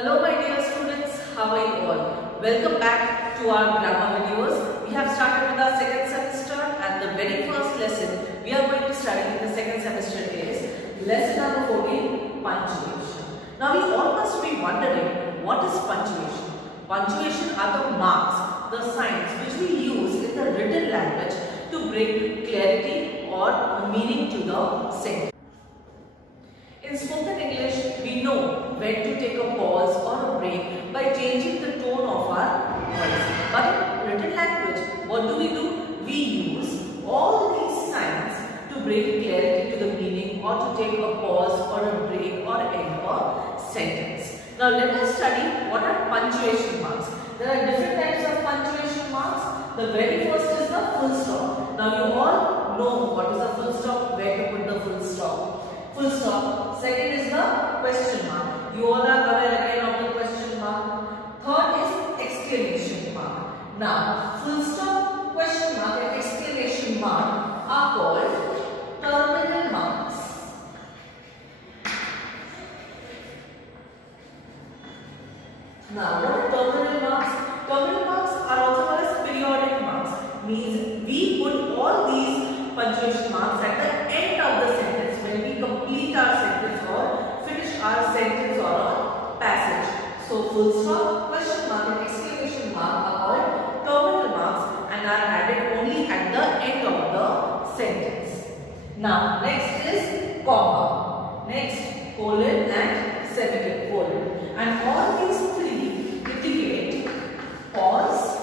Hello my dear students, how are you all? Welcome back to our grammar videos. We have started with our second semester and the very first lesson we are going to study in the second semester is lesson number 14, punctuation. Now we all must be wondering, what is punctuation? Punctuation are the marks, the signs which we use in the written language to bring clarity or meaning to the sentence. In spoken English, we know when to take a pause or a break by changing the tone of our voice. But in written language, what do? We use all these signs to bring clarity to the meaning or to take a pause or a break or end a sentence. Now let us study what are punctuation marks. There are different types of punctuation marks. The very first is the full stop. Now you all know what is a full stop, where to put the full stop. Full stop. Second is the question mark. You all are aware again of the question mark. Third is exclamation mark. Now, full stop, question mark and exclamation mark are called terminal marks. Now, what are terminal marks? Terminal marks are also called as periodic marks. Means we put all these punctuation marks at the end of the sentence when we complete our sentence or finish our sentence or a passage. So, full stop, question mark and exclamation mark are called terminal marks and are added only at the end of the sentence. Now, next is comma. Next, colon and semicolon. And all these three indicate pause,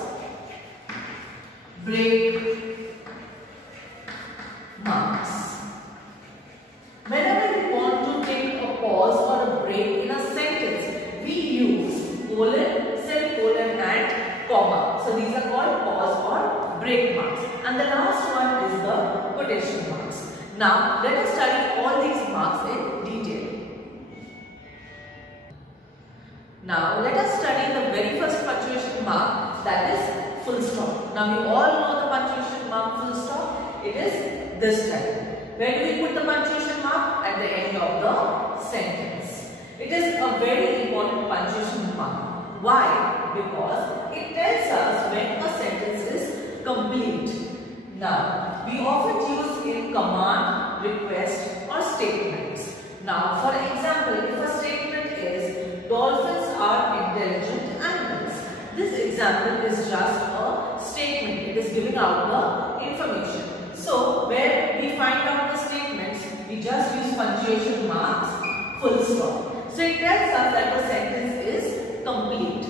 break, marks. Whenever we want to take a pause or a break in a sentence, we use colon, semicolon and comma. So these are called pause or break marks. And the last one is the quotation marks. Now let us study all these marks in detail. Now let us study the very first punctuation mark, that is full stop. Now you all know the punctuation mark full stop. It is this type. Where do we put the punctuation mark? At the end of the sentence. It is a very important punctuation mark. Why? Because it tells us when a sentence is complete. Now, we often use in command, request or statements. Now, for example, if a statement is dolphins are intelligent animals. This example is just a statement. It is giving out the information. So, where we find out the statements, we just use punctuation marks, full stop. So, it tells us that the sentence is complete.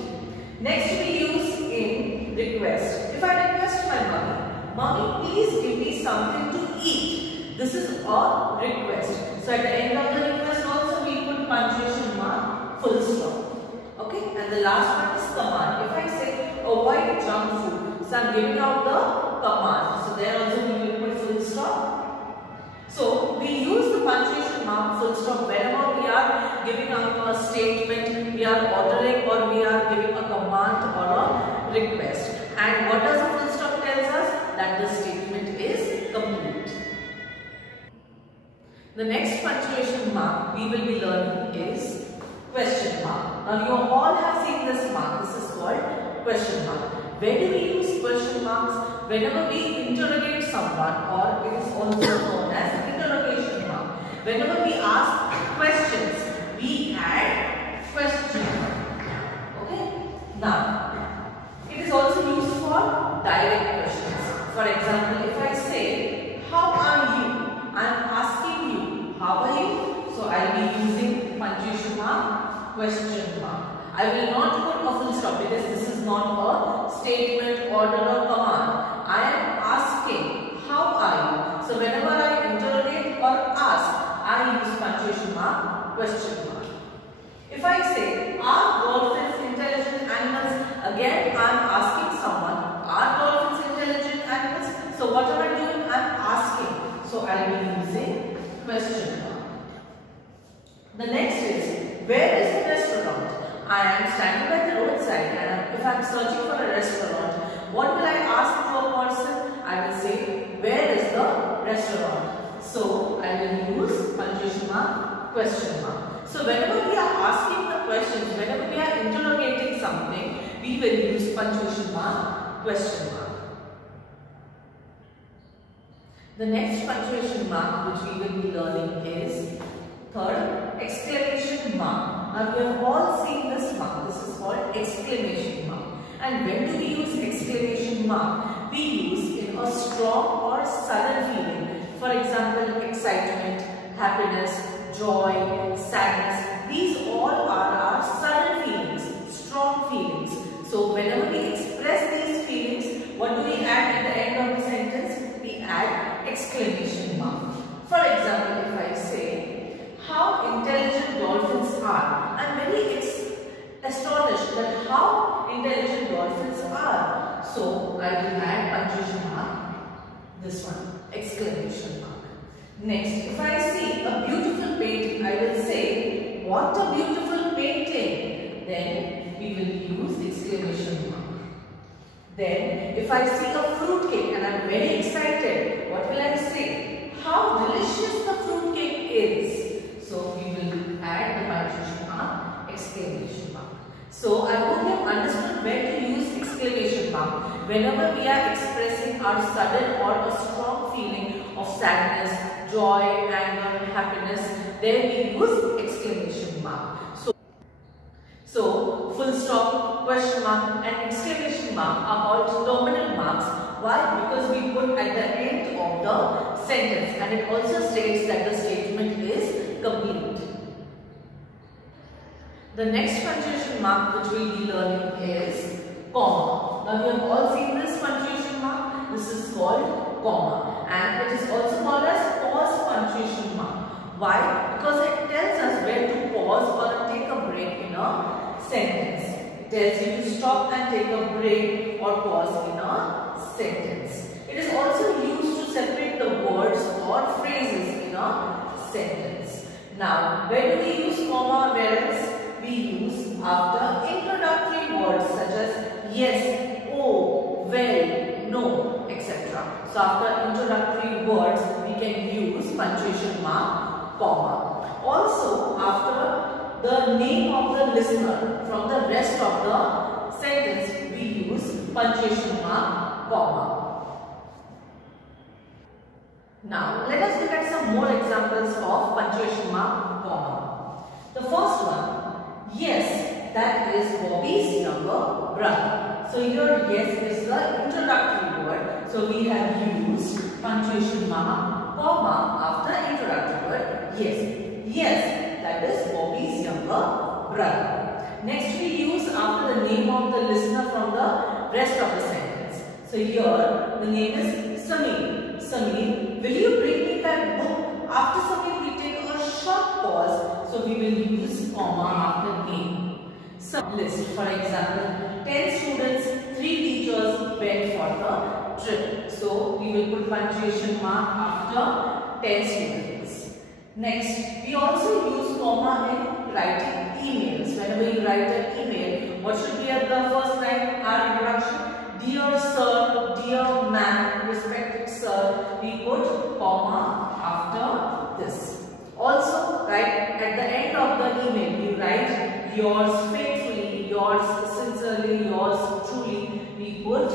Next, we use in request. If I request my mommy, please give me something to eat. This is a request. So, at the end of the request also we put punctuation mark, full stop. Okay, and the last one is command. If I say avoid junk food, so I am giving out the command. So, there also we will put full stop. So, we use the punctuation mark full stop whenever we are giving out a statement, we are ordering or we are giving a command or a request. And what does the full stop tells us? That the statement is complete. The next punctuation mark we will be learning is question mark. Now, you all have seen this mark. This is called question mark. Where do we use question marks? Whenever we interrogate someone, or it is also known as interrogation mark. Whenever we ask questions, we add question mark. Okay? Now, it is also used for direct questions. For example, if I say, how are you? I am asking you, how are you? So, I will be using punctuation mark, question mark. I will not put a full stop because this is not a statement, order or command. I am asking, how are you? So, whenever I interrogate or ask, I use punctuation mark, question mark. If I say, are dolphins intelligent animals? Again, I am asking someone, are dolphins intelligent animals? So, what am I doing? I am asking. So, I will be using question mark. The next is, where is the restaurant? I am standing by the roadside and if I am searching for a restaurant, what will I ask to a person? I will say, where is the restaurant? So, I will use punctuation mark, question mark. So, whenever we are asking the questions, whenever we are something, we will use punctuation mark, question mark. The next punctuation mark which we will be learning is third, exclamation mark. Now we have all seen this mark. This is called exclamation mark. And when do we use exclamation mark? We use in a strong or sudden feeling. For example, excitement, happiness, joy, sadness. These all are our sudden feelings, strong feelings. So whenever we express these feelings, what do we add at the end of the sentence? We add exclamation mark. For example, if I say, how intelligent dolphins are. I am very astonished that how intelligent dolphins are. So I will add punctuation mark, this one, exclamation mark. Next, if I see a beautiful painting, I will say, what a beautiful painting. Then we will use exclamation mark. Then, if I see a fruit cake and I am very excited, what will I say? How delicious the fruit cake is. So we will add the punctuation mark, exclamation mark. So I hope you have understood when to use exclamation mark. Whenever we are expressing our sudden or a strong feeling of sadness, joy, anger, happiness, then we use exclamation mark. So full stop, question mark and exclamation mark are called terminal marks. Why? Because we put at the end of the sentence and it also states that the statement is complete. The next punctuation mark which we will be learning is comma. Now we have all seen this punctuation mark. This is called comma and it is also called as pause punctuation mark. Why? Because it tells us when to pause or take a break in a sentence. It tells you to stop and take a break or pause in a sentence. It is also used to separate the words or phrases in a sentence. Now, where do we use comma? Whereas we use after introductory words such as yes, oh, well, no, etc. So after introductory words, we can use punctuation mark, comma. Also, after the name of the listener from the rest of the sentence, we use punctuation mark, comma. Now, let us look at some more examples of punctuation mark, comma. The first one, yes, that is Bobby's younger brother. So here, yes is the introductory word. So we have used punctuation mark, comma after introductory word, yes. Yes, that is Bobby's younger brother. Next we use after the name of the listener from the rest of the sentence. So here the name is Samir. Samir, will you bring me that book? After Samir we take a short pause. So we will use comma after name. Some list, for example, 10 students, 3 teachers went for the trip. So we will put punctuation mark after 10 students. Next, we also use comma in writing emails. Whenever you write an email, what should be at the first line? Our introduction. Dear sir, dear ma'am, respected sir. We put comma after this. Also, right at the end of the email, you write yours faithfully, yours sincerely, yours truly. We put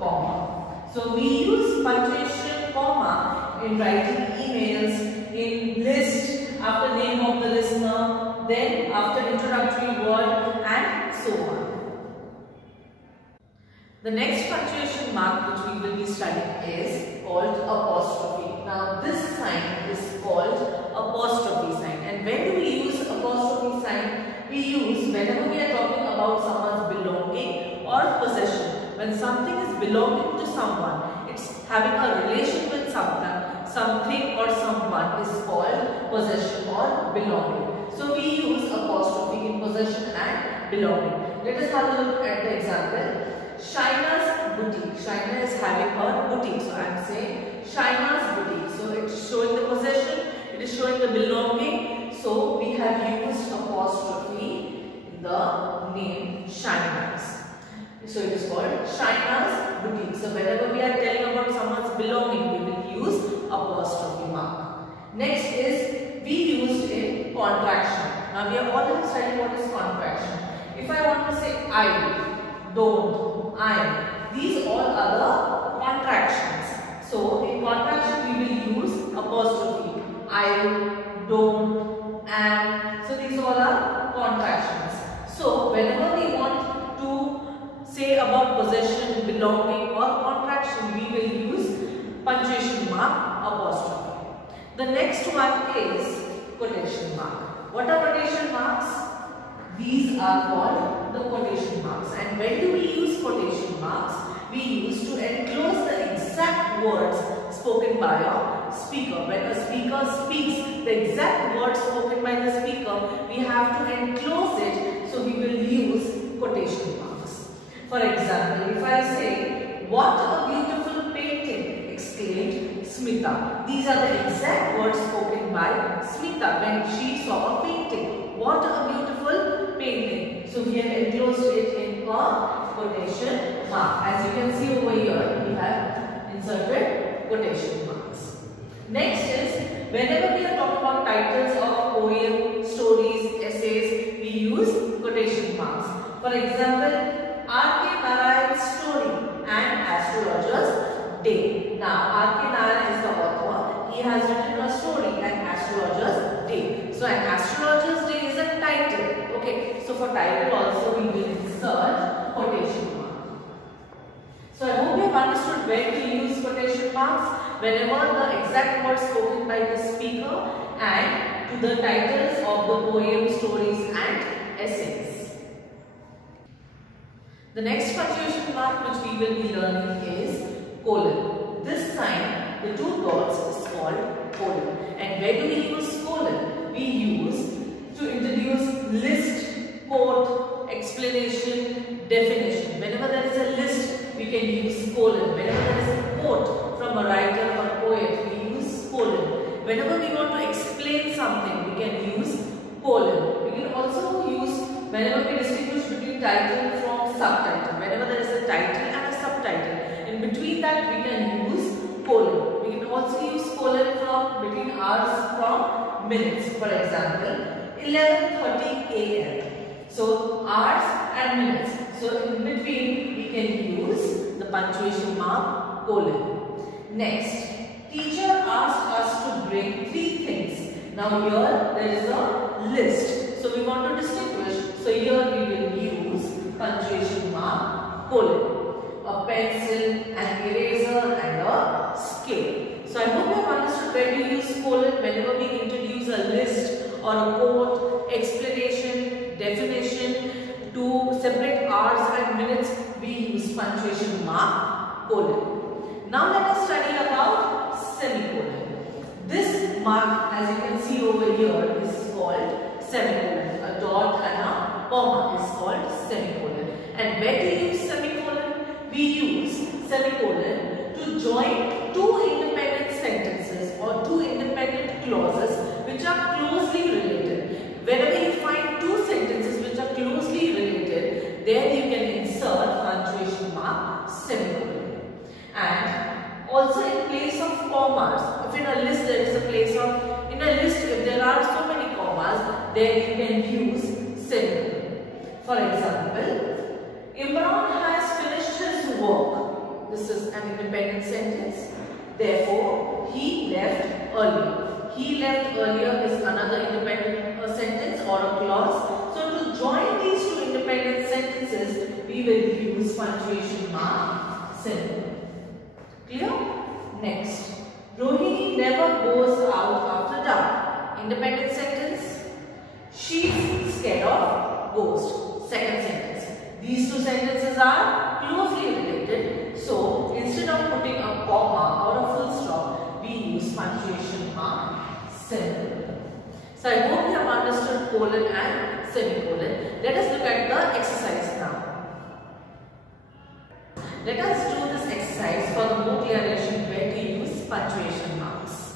comma. So we use punctuation comma in writing emails, in list, after name of the listener, then after introductory word and so on. The next punctuation mark which we will be studying is called apostrophe. Now this sign is called apostrophe sign, and when do we use apostrophe sign? We use whenever we are talking about someone's belonging or possession. When something is belonging to someone, it's having a relation with something or someone is called possession or belonging. So we use apostrophe in possession and belonging. Let us have a look at the example. Shaina's boutique. Shaina is having her boutique. So I am saying Shaina's boutique. So it's showing the possession, it is showing the belonging. So we have used apostrophe in the name Shaina's. So it is called Shaina's boutique. So whenever we are telling about someone's belonging, we will use apostrophe mark. Next is we used in contraction. Now we have already studied what is contraction. If I want to say I, don't, I. These all are the contractions. So in contraction we will use apostrophe. I, don't, am. So these all are contractions. So whenever we want to say about possession, belonging or contraction, we will use punctuation mark, apostrophe. The next one is quotation mark. What are quotation marks? These are called the quotation marks. And when do we use quotation marks? We use to enclose the exact words spoken by a speaker. When a speaker speaks the exact words spoken by the speaker, we have to enclose it, so we will use quotation marks. For example, if I say, "What a beautiful painting," exclaimed Smita. These are the exact words spoken by Smita when she saw a painting. What a beautiful painting. So we have enclosed it in a quotation mark. As you can see over here, we have inserted quotation marks. Next is, whenever we are talking about titles of poem, stories, essays, we use quotation marks. For example, R.K. Narayan's story and Astrologer's Day. Now, R.K. Narayan is the author. He has written a story, An Astrologer's Day. So, An Astrologer's Day is a title. Okay. So, for title also we will insert quotation mark. So, I hope you have understood where to use quotation marks whenever the exact words spoken by the speaker and to the titles of the poems, stories and essays. The next punctuation mark which we will be learning is colon. This sign, the two dots, is called colon. And where do we use colon? We use to introduce list, quote, explanation, definition. Whenever there is a list, we can use colon. Whenever there is a quote from a writer or poet, we use colon. Whenever we want to explain something, we can use colon. We can also use, whenever we distinguish between title from subtitle, whenever there is a title and a subtitle, in between that we can use colon. We can also use colon from between hours from minutes. For example, 11:30 a.m. So hours and minutes. So in between we can use the punctuation mark colon. Next, teacher asked us to bring 3 things. Now here there is a list. So we want to distinguish. So here we will use punctuation mark colon. A pencil, an eraser and a scale. So I hope you have understood where to use colon whenever we introduce a list or a quote, explanation, definition. To separate hours and minutes, we use punctuation mark colon. Now let us study about semicolon. This mark, as you can see over here, is called semicolon. A dot and a comma is called semicolon. And where do you use semicolon? We use semicolon to join 2 independent sentences or 2 independent clauses which are closely related. Whenever you find 2 sentences which are closely related, then you can insert punctuation mark semicolon. And also in place of commas, if in a list there is a place of, in a list if there are so many commas, then you can use semicolon. For example, Imran has finished his work. This is an independent sentence. Therefore, he left earlier. He left earlier is another independent sentence or a clause. So to join these 2 independent sentences, we will use punctuation mark semicolon. Clear? Next, Rohini never goes out after dark. Independent sentence. She's scared of ghosts. Second sentence. These 2 sentences are closely related. So instead of putting a comma or a full stop, we use punctuation mark semicolon. So I hope you have understood colon and semicolon. Let us look at the exercise now. Let us do this exercise for the more clarification where to use punctuation marks.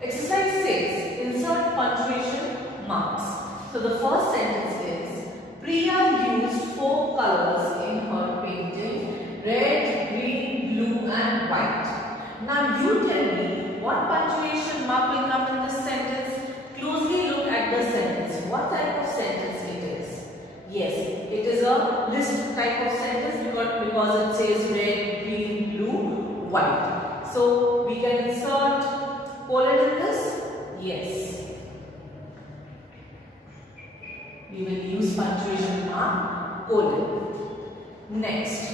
Exercise says insert punctuation marks. So the first sentence is Priya used 4 colors in her painting: red, green, blue and white. Now you tell me what punctuation mark will come in this sentence. Closely look at the sentence. What type of sentence it is? Yes, it is a a list type of sentence because it says red, green, blue, white. So we can insert colon in this. Yes. We will use punctuation mark colon. Next.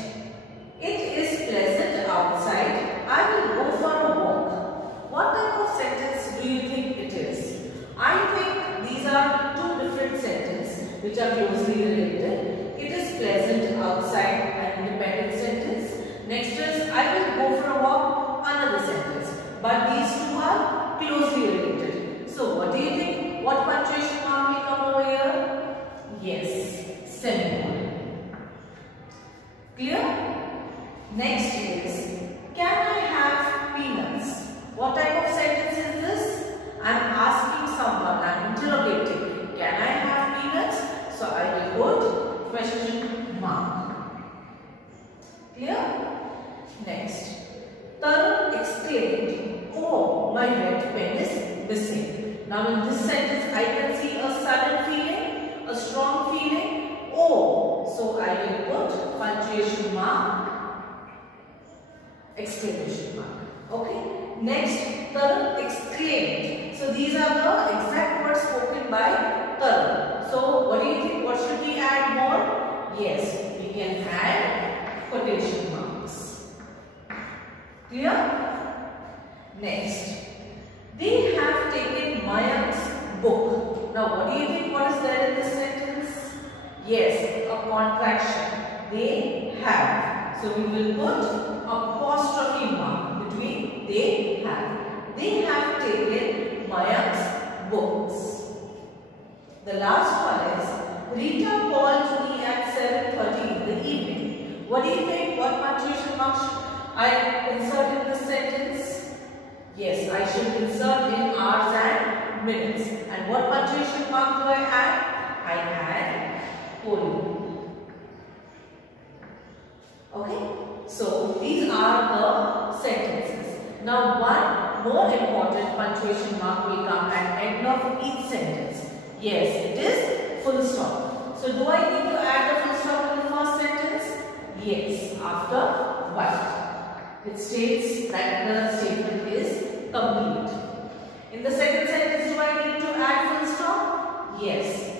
It is pleasant outside. I will go for a walk. What type of sentence do you think it is? I think these are two different sentences which are closely related. It is pleasant outside, an independent sentence. Next is I will go for a walk, another sentence. But these two are closely related. So what do you think? What punctuation mark will come over here? Yes, semicolon. Clear? Next is, can I have peanuts? What type of sentence is this? I am asking someone, I am interrogating. Can I have peanuts? So I will put question mark. Clear? Next. Tarun exclaimed, oh, my red pen is missing. Now in this sentence, I can see a sudden feeling, a strong feeling. Oh, so I will put punctuation mark, exclamation mark. Okay. Next, Tarun exclaimed. So these are the exact words spoken by Tarun. So what do you think? What should we add more? Yes, we can add quotation marks. Clear? Next, they have taken Mayank's book. Now what do you think? What is there in this sentence? Yes, a contraction. They have. So we will put apostrophe mark between they have. They have taken Mayank's books. The last one is Rita called me at 7:30 in the evening. What do you think? What punctuation mark should I insert in this sentence? Yes, I should insert in hours and minutes. And what punctuation mark do I add? I add colon. Okay. So these are the sentences. Now one more important punctuation mark will come at end of each sentence. Yes, it is full stop. So do I need to add the full stop in the first sentence? Yes, after what? It states that the statement is complete. In the second sentence, do I need to add full stop? Yes.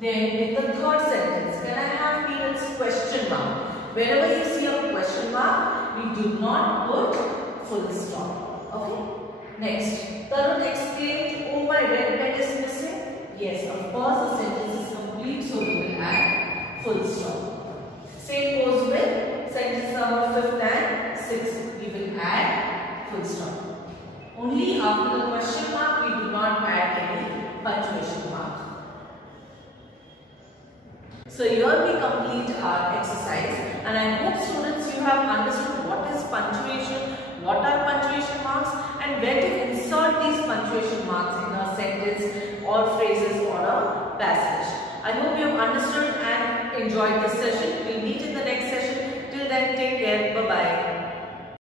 Then in the third sentence, can I have peanuts question mark? Whenever you see a question mark, we do not put full stop. Okay. Next, Tarun exclaimed, oh, my red pen is missing. Yes, of course the sentence is complete, so we will add full stop. Same goes with sentence number 5 and 6. We will add full stop. Only after the question mark we do not add any punctuation mark. So here we complete our exercise, and I hope students you have understood what is punctuation, what are punctuation marks, and where to insert these punctuation marks in a sentence or phrases or a passage. I hope you have understood and enjoyed this session. We will meet in the next session. Till then, take care. Bye-bye.